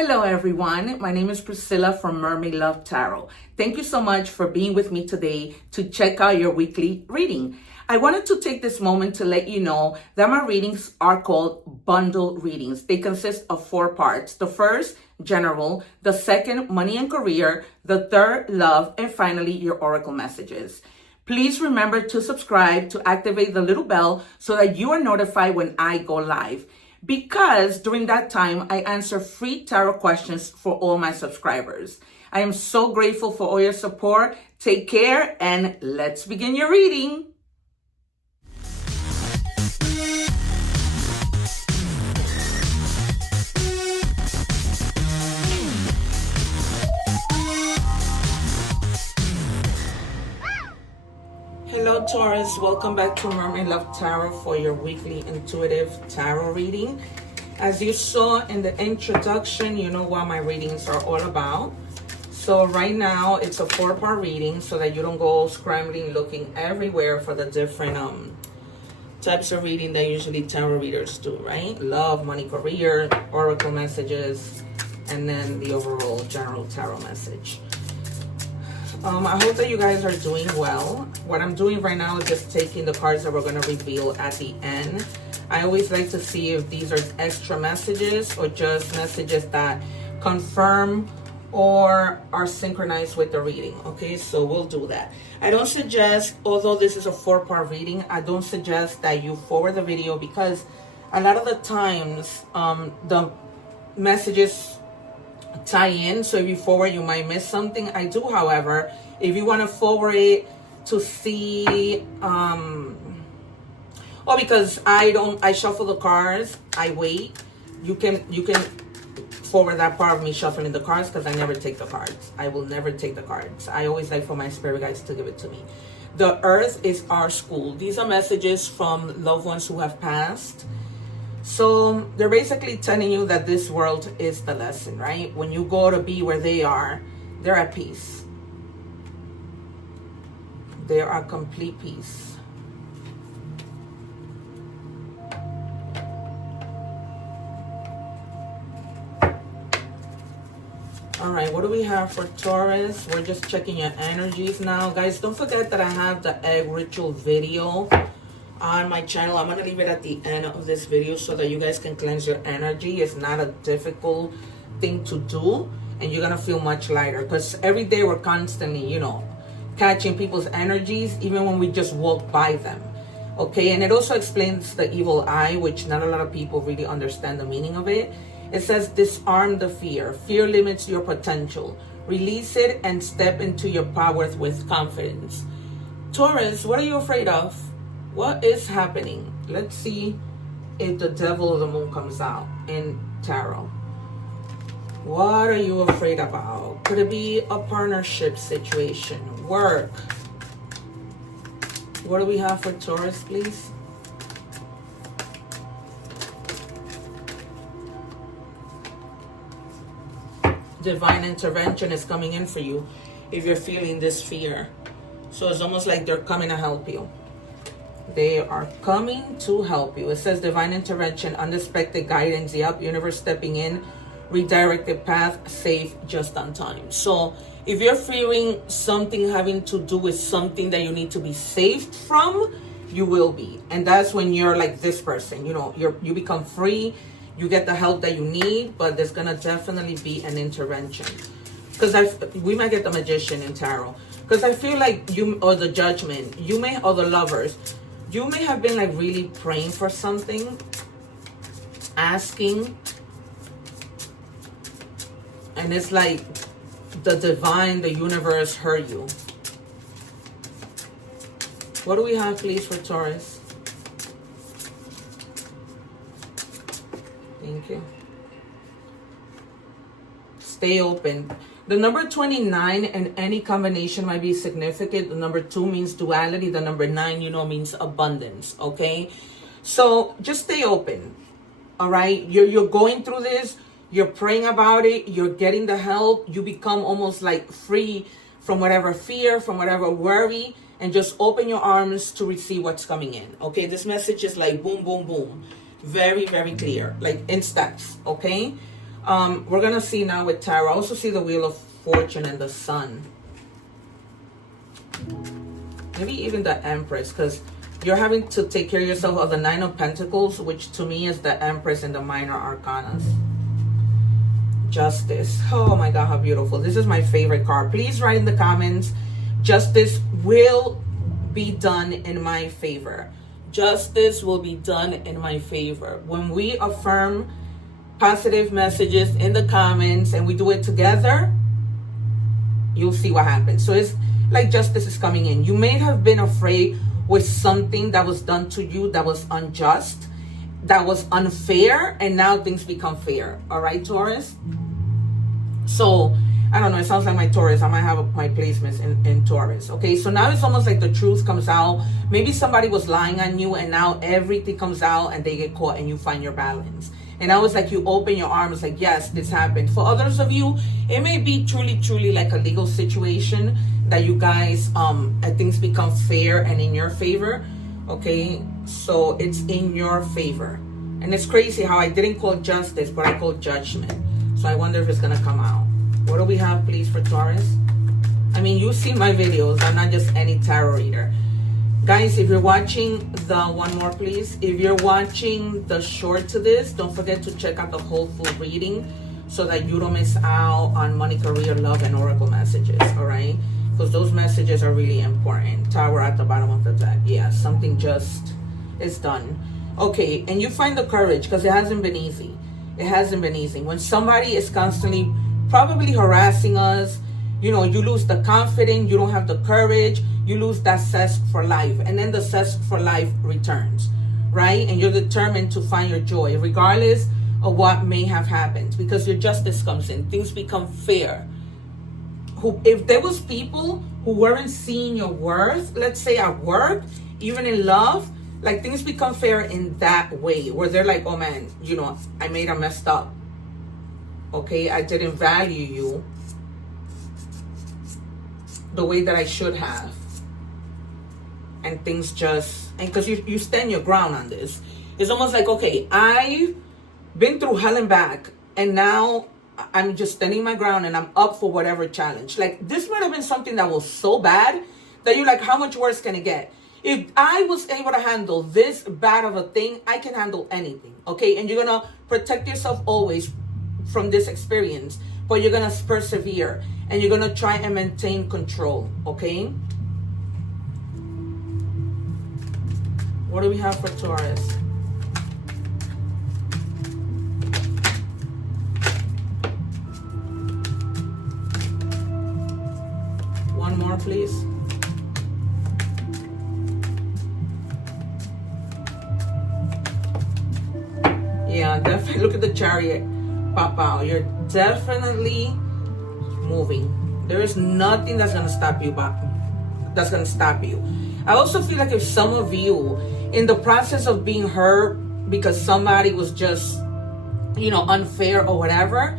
Hello everyone, my name is Priscilla from Mermaid Love Tarot. Thank you so much for being with me today to check out your weekly reading. I wanted to take this moment to let you know that my readings are called bundle readings. They consist of 4 parts. The first, general. The second, money and career. The third, love. And finally, your oracle messages. Please remember to subscribe, to activate the little bell so that you are notified when I go live. Because during that time, I answer free tarot questions for all my subscribers. I am so grateful for all your support. Take care and let's begin your reading. Hello Taurus, welcome back to Mermaid Love Tarot for your weekly intuitive tarot reading. As you saw in the introduction, you know what my readings are all about. So right now it's a 4-part reading so that you don't go scrambling looking everywhere for the different types of reading that usually tarot readers do, right? Love, money, career, oracle messages, and then the overall general tarot message. I hope that you guys are doing well. What I'm doing right now is just taking the cards that we're going to reveal at the end. I always like to see if these are extra messages or just messages that confirm or are synchronized with the reading. Okay, so we'll do that. I don't suggest, although this is a 4-part reading, I don't suggest that you forward the video because a lot of the times the messages tie in, so if you forward you might miss something. I do, however, if you want to forward it to see because I shuffle the cards, I wait, you can forward that part of me shuffling the cards because I never take the cards. I will never take the cards. I always like for my spirit guides to give it to me. The earth is our school. These are messages from loved ones who have passed. So they're basically telling you that this world is the lesson, right? When you go to be where they are, they're at peace. They are at complete peace. All right, what do we have for Taurus? We're just checking your energies now. Guys, don't forget that I have the egg ritual video on my channel. I'm going to leave it at the end of this video so that you guys can cleanse your energy. It's not a difficult thing to do and you're going to feel much lighter because every day we're constantly, catching people's energies even when we just walk by them. Okay, and it also explains the evil eye, which not a lot of people really understand the meaning of it. It says disarm the fear. Fear limits your potential. Release it and step into your power with confidence. Taurus, what are you afraid of? What is happening? Let's see if the devil of the moon comes out in tarot. What are you afraid about? Could it be a partnership situation? Work? What do we have for Taurus, please? Divine intervention is coming in for you if you're feeling this fear. So it's almost like they're coming to help you. They are coming to help you. It says divine intervention, unexpected guidance, yep, universe stepping in, redirected path, safe, just on time. So if you're feeling something having to do with something that you need to be saved from, you will be. And that's when you're like this person, you become free, you get the help that you need, but there's gonna definitely be an intervention. Because we might get the magician in tarot. Because I feel like you, or the judgment, or the lovers, you may have been like really praying for something, asking, and it's like the divine, the universe heard you. What do we have, please, for Taurus? Thank you. Stay open. The number 29 in any combination might be significant. The number 2 means duality. The number 9, means abundance. Okay? So just stay open. All right? You're going through this. You're praying about it. You're getting the help. You become almost like free from whatever fear, from whatever worry, and just open your arms to receive what's coming in. Okay? This message is like boom, boom, boom. Very, very clear. Like in steps. Okay? We're gonna see now with tarot. I also see the Wheel of Fortune and the Sun. Maybe even the Empress, because you're having to take care of yourself. Of the Nine of Pentacles, which to me is the Empress and the minor arcanas. Justice. Oh my God, how beautiful. This is my favorite card. Please write in the comments, justice will be done in my favor. Justice will be done in my favor. When we affirm positive messages in the comments and we do it together, you'll see what happens. So it's like justice is coming in. You may have been afraid with something that was done to you that was unjust, that was unfair, and now things become fair. All right, Taurus? So I don't know, it sounds like my Taurus. I might have my placements in Taurus. Okay, so now it's almost like the truth comes out. Maybe somebody was lying on you and now everything comes out and they get caught and you find your balance. And now it's like you open your arms like, yes, this happened. For others of you, it may be truly like a legal situation that you guys, things become fair and in your favor. Okay, so it's in your favor. And it's crazy how I didn't call justice, but I called judgment. So I wonder if it's gonna come out. What do we have, please, for Taurus? I mean, you see my videos. I'm not just any tarot reader. Guys, if you're watching the one more, please. If you're watching the short to this, don't forget to check out the whole full reading so that you don't miss out on money, career, love, and oracle messages, all right? Because those messages are really important. Tower at the bottom of the deck. Yeah, something just is done. Okay, and you find the courage because it hasn't been easy. It hasn't been easy. When somebody is constantly probably harassing us, you know, you lose the confidence, you don't have the courage, you lose that zest for life, and then the zest for life returns, right? And you're determined to find your joy regardless of what may have happened, because your justice comes in, things become fair. If there was people who weren't seeing your worth, let's say at work, even in love, like things become fair in that way, where they're like, oh man, you know, I made a messed up. Okay, I didn't value you the way that I should have. And things just, and because you stand your ground on this. It's almost like, okay, I've been through hell and back, and now I'm just standing my ground and I'm up for whatever challenge. Like, this might have been something that was so bad that you're like, how much worse can it get? If I was able to handle this bad of a thing, I can handle anything, okay? And you're going to protect yourself always from this experience, but you're going to persevere and you're going to try and maintain control, okay? What do we have for Taurus? One more, please. Yeah, definitely. Look at the Chariot pop out. You're definitely moving. There is nothing that's gonna stop you, that's gonna stop you. I also feel like if some of you, in the process of being hurt because somebody was just, you know, unfair or whatever,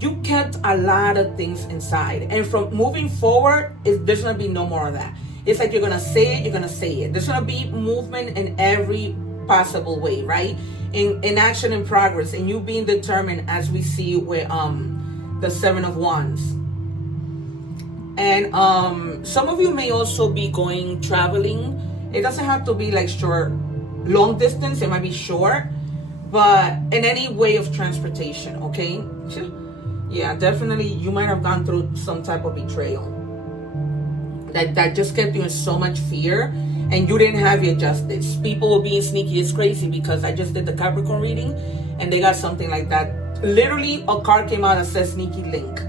you kept a lot of things inside. And from moving forward, there's gonna be no more of that. It's like you're gonna say it, you're gonna say it. There's gonna be movement in every possible way, right? In action and progress, and you being determined, as we see with the Seven of Wands. And some of you may also be going traveling. It doesn't have to be like short, long distance. It might be short, but in any way of transportation, okay? Yeah, definitely you might have gone through some type of betrayal that just kept you in so much fear, and you didn't have your justice. People were being sneaky. It's crazy because I just did the Capricorn reading and they got something like that. Literally a card came out that says sneaky link.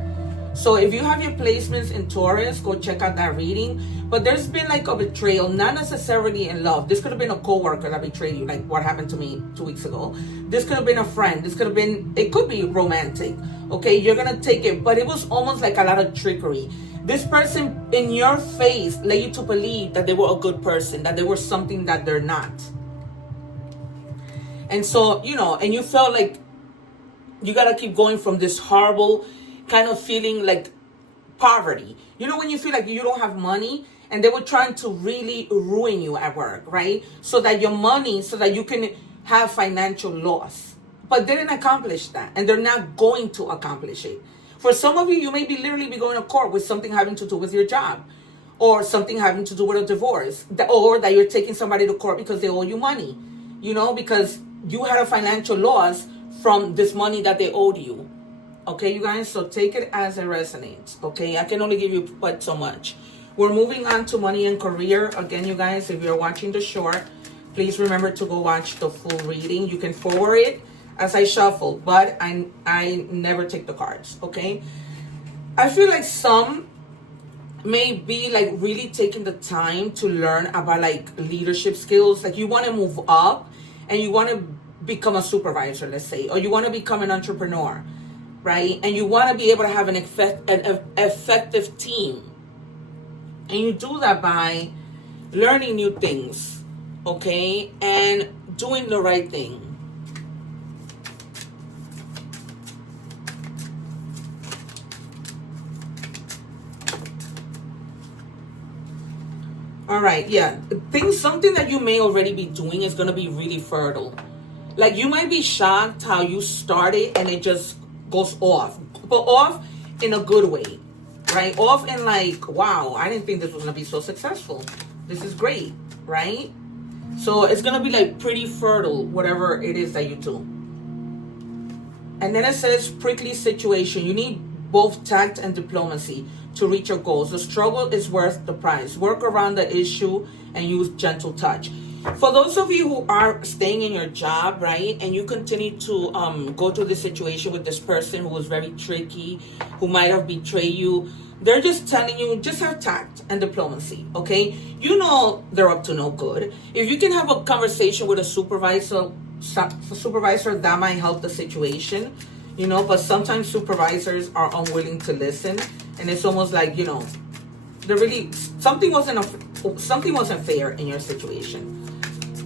So if you have your placements in Taurus, go check out that reading. But there's been like a betrayal, not necessarily in love. This could have been a coworker that betrayed you, like what happened to me 2 weeks ago. This could have been a friend. This could have been, it could be romantic. Okay, you're gonna take it, but it was almost like a lot of trickery. This person in your face led you to believe that they were a good person, that they were something that they're not. And so, you know, and you felt like you gotta keep going from this horrible kind of feeling like poverty. You know, when you feel like you don't have money, and they were trying to really ruin you at work, right? So that your money, so that you can have financial loss. but didn't accomplish that, and they're not going to accomplish it. For some of you, you may be literally be going to court with something having to do with your job, or something having to do with a divorce, or that you're taking somebody to court because they owe you money, you know, because you had a financial loss from this money that they owed you. Okay, you guys, so take it as it resonates. Okay, I can only give you but so much. We're moving on to money and career. Again, you guys, if you're watching the short, please remember to go watch the full reading. You can forward it as I shuffle, but I never take the cards. Okay, I feel like some may be like really taking the time to learn about like leadership skills. Like you want to move up and you want to become a supervisor, let's say, or you want to become an entrepreneur, right? And you want to be able to have an effective team. And you do that by learning new things, okay? And doing the right thing. All right, yeah. Something that you may already be doing is going to be really fertile. Like you might be shocked how you started and it just goes off. But off in a good way, right? Off in like, wow, I didn't think this was going to be so successful. This is great, right? So it's going to be like pretty fertile, whatever it is that you do. And then it says prickly situation. You need both tact and diplomacy to reach your goals. The struggle is worth the price. Work around the issue and use gentle touch. For those of you who are staying in your job, right, and you continue to go through this situation with this person who was very tricky, who might have betrayed you, they're just telling you, just have tact and diplomacy, okay? You know they're up to no good. If you can have a conversation with a supervisor, that might help the situation, you know, but sometimes supervisors are unwilling to listen, and it's almost like, you know, they're really, something wasn't fair in your situation.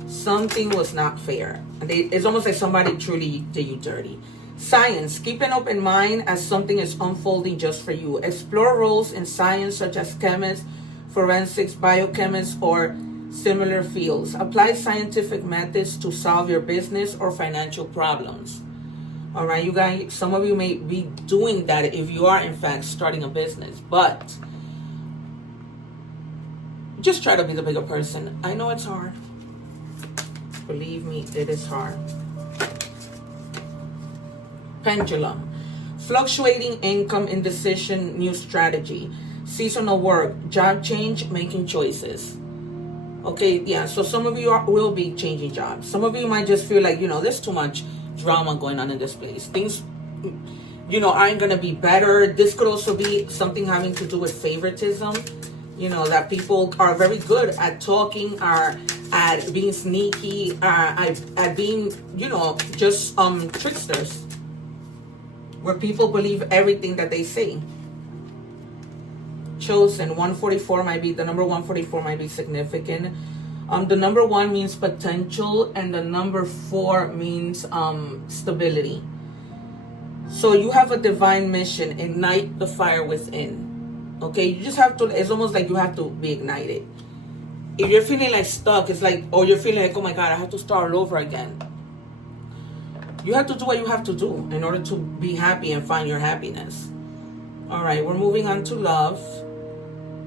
Something was not fair. It's almost like somebody truly did you dirty. Science. Keep an open mind as something is unfolding just for you. Explore roles in science such as chemists, forensics, biochemists, or similar fields. Apply scientific methods to solve your business or financial problems. All right, you guys, some of you may be doing that if you are in fact starting a business, but just try to be the bigger person. I know it's hard. Believe me, it is hard. Pendulum. Fluctuating income, indecision, new strategy. Seasonal work, job change, making choices. Okay, yeah, so some of you will be changing jobs. Some of you might just feel like, you know, there's too much drama going on in this place. Things, you know, aren't going to be better. This could also be something having to do with favoritism. You know, that people are very good at talking, are at being sneaky, at being, you know, just tricksters, where people believe everything that they say. Chosen. 144 might be, the number 144 might be significant. The number 1 means potential, and the number 4 means stability. So you have a divine mission. Ignite the fire within. Okay, you just have to, it's almost like you have to be ignited. If you're feeling like stuck, it's like, or you're feeling like, oh my God, I have to start all over again. You have to do what you have to do in order to be happy and find your happiness. All right, we're moving on to love.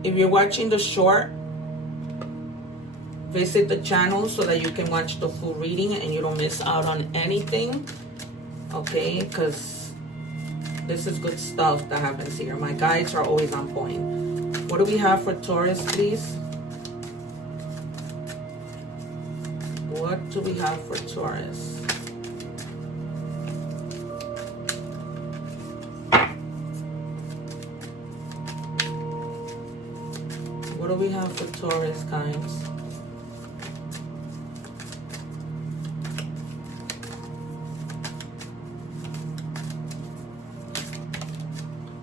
If you're watching the short, visit the channel so that you can watch the full reading and you don't miss out on anything. Okay, because this is good stuff that happens here. My guides are always on point. What do we have for Taurus, please? What do we have for Taurus? What do we have for Taurus, guys?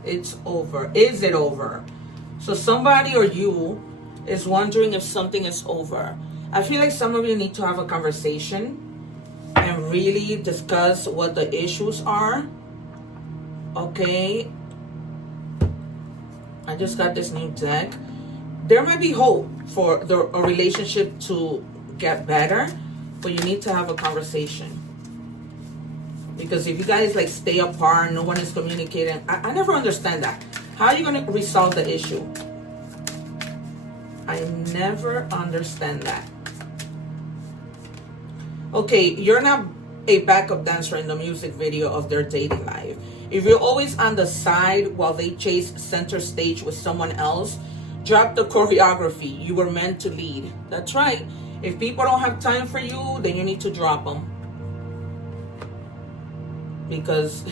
It's over. Is it over? So somebody or you is wondering if something is over. I feel like some of you need to have a conversation and really discuss what the issues are. Okay. I just got this new deck. There might be hope for a relationship to get better, but you need to have a conversation. Because if you guys like stay apart, no one is communicating, I never understand that. How are you going to resolve the issue? I never understand that. Okay, you're not a backup dancer in the music video of their dating life. If you're always on the side while they chase center stage with someone else, drop the choreography. You were meant to lead. That's right. If people don't have time for you, then you need to drop them. Because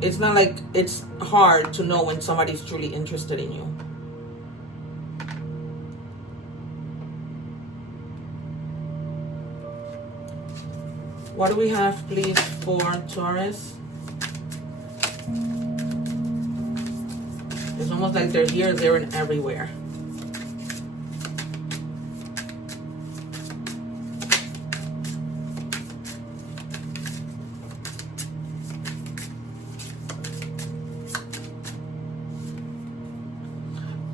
it's not like it's hard to know when somebody's truly interested in you. What do we have, please, for Taurus? It's almost like they're here, there, and everywhere.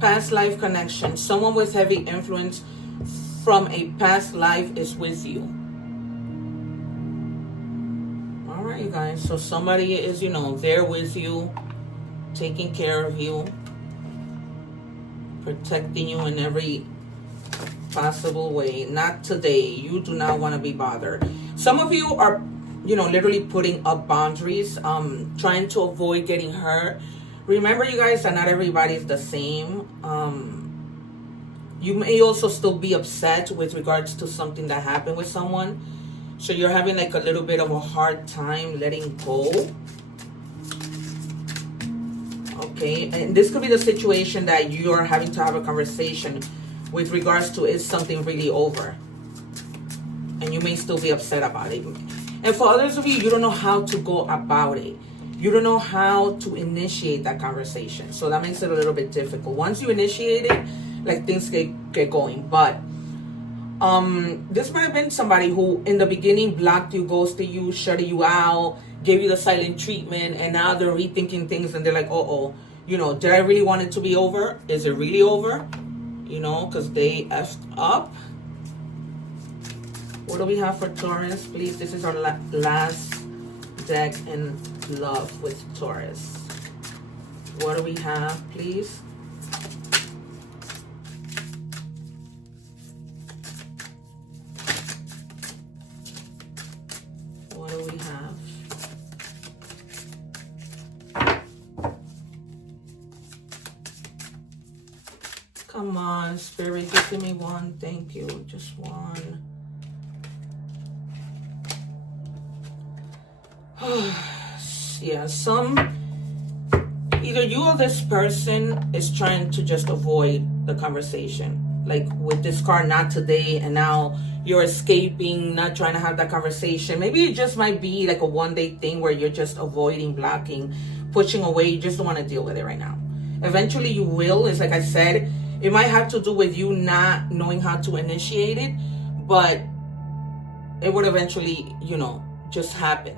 Past life connection. Someone with heavy influence from a past life is with you. All right, you guys. So somebody is, you know, there with you, taking care of you, protecting you in every possible way. Not today. You do not want to be bothered. Some of you are, you know, literally putting up boundaries, trying to avoid getting hurt. Remember, you guys, that not everybody is the same. You may also still be upset with regards to something that happened with someone. So you're having like a little bit of a hard time letting go. Okay, and this could be the situation that you are having to have a conversation with regards to, is something really over? And you may still be upset about it. And for others of you, you don't know how to go about it. You don't know how to initiate that conversation. So that makes it a little bit difficult. Once you initiate it, like, things get going. But this might have been somebody who in the beginning blocked you, ghosted you, shut you out, gave you the silent treatment, and now they're rethinking things and they're like, uh-oh, you know, did I really want it to be over? Is it really over? You know, because they effed up. What do we have for Taurus, please? This is our last deck in love with Taurus. What do we have, please? What do we have? Come on, Spirit, just give me one. Thank you. Just one. Yeah, either you or this person is trying to just avoid the conversation. Like with this card, not today, and now you're escaping, not trying to have that conversation. Maybe it just might be like a one-day thing where you're just avoiding, blocking, pushing away. You just don't want to deal with it right now. Eventually you will. It's like I said, it might have to do with you not knowing how to initiate it, but it would eventually, you know, just happen.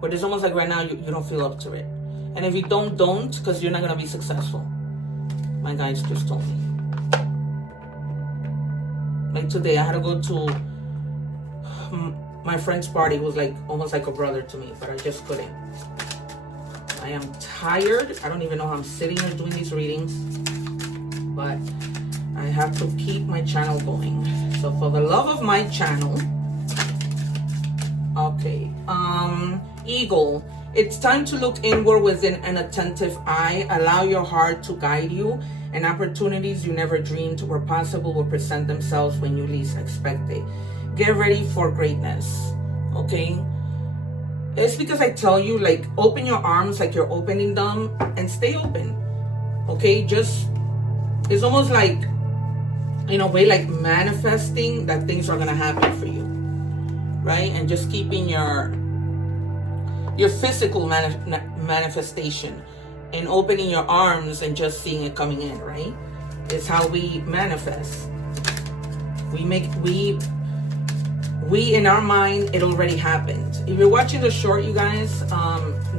But it's almost like right now you don't feel up to it. And if you don't, because you're not going to be successful. My guides just told me. Like today, I had to go to my friend's party, who was like almost like a brother to me, but I just couldn't. I am tired. I don't even know how I'm sitting here doing these readings, but I have to keep my channel going. So for the love of my channel, okay, Eagle, it's time to look inward with an attentive eye. Allow your heart to guide you, and opportunities you never dreamed were possible will present themselves when you least expect it. Get ready for greatness, okay? It's because I tell you, like, open your arms like you're opening them and stay open, okay? Just, it's almost like, in a way, like manifesting that things are gonna happen for you, right? And just keeping your physical manifestation and opening your arms and just seeing it coming in, right? It's how we manifest. We in our mind, it already happened. If you're watching the short, you guys,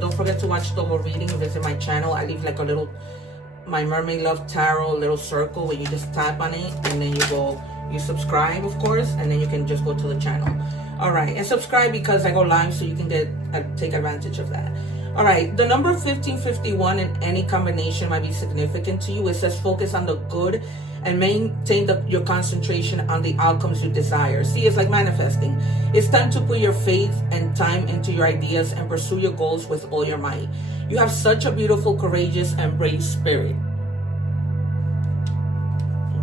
don't forget to watch the whole reading. Visit my channel. I leave like a little, my Mermaid Love Tarot little circle where you just tap on it and then you subscribe, of course, and then you can just go to the channel. All right, and subscribe because I go live so you can take advantage of that. All right, the number 1551 in any combination might be significant to you. It says focus on the good and maintain your concentration on the outcomes you desire. See, it's like manifesting. It's time to put your faith and time into your ideas and pursue your goals with all your might. You have such a beautiful, courageous, and brave spirit.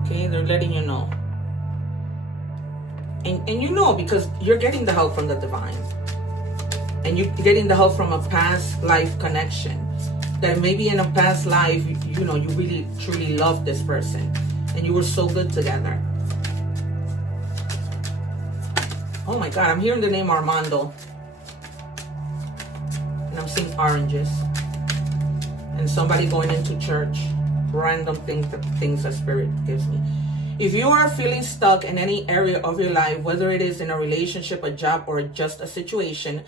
Okay, they're letting you know. And you know, because you're getting the help from the divine. And you're getting the help from a past life connection. That maybe in a past life, you know, you really, truly love this person. And you were so good together. Oh my God, I'm hearing the name Armando. And I'm seeing oranges. And somebody going into church. Random things that Spirit gives me. If you are feeling stuck in any area of your life, whether it is in a relationship, a job, or just a situation,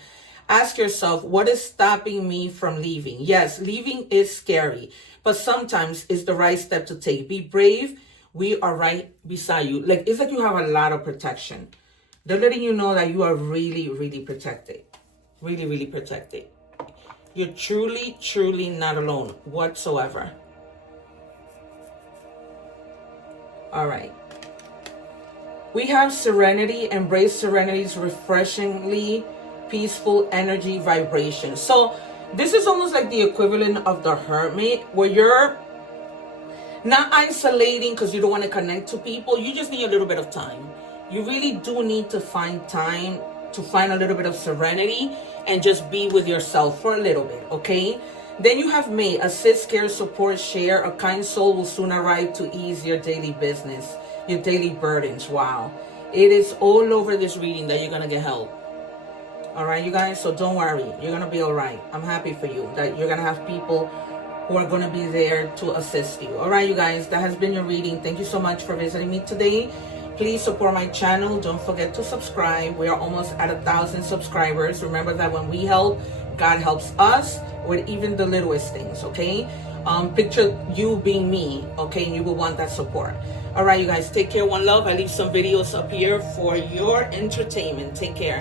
ask yourself, what is stopping me from leaving? Yes, leaving is scary, but sometimes it's the right step to take. Be brave. We are right beside you. Like, it's like you have a lot of protection. They're letting you know that you are really, really protected. Really, really protected. You're truly, truly not alone whatsoever. All right. We have serenity. Embrace serenity's refreshingly peaceful energy vibration. So this is almost like the equivalent of the hermit, where you're not isolating because you don't want to connect to people. You just need a little bit of time. You really do need to find time to find a little bit of serenity and just be with yourself for a little bit, okay? Then you have May. Assist, care, support, share. A kind soul will soon arrive to ease your daily business, your daily burdens. Wow. It is all over this reading that you're going to get help. All right, you guys? So don't worry. You're going to be all right. I'm happy for you that you're going to have people who are going to be there to assist you. All right, you guys? That has been your reading. Thank you so much for visiting me today. Please support my channel. Don't forget to subscribe. We are almost at 1,000 subscribers. Remember that when we help, God helps us with even the littlest things, okay? Picture you being me, okay? And you will want that support. All right, you guys, take care. One love. I leave some videos up here for your entertainment. Take care.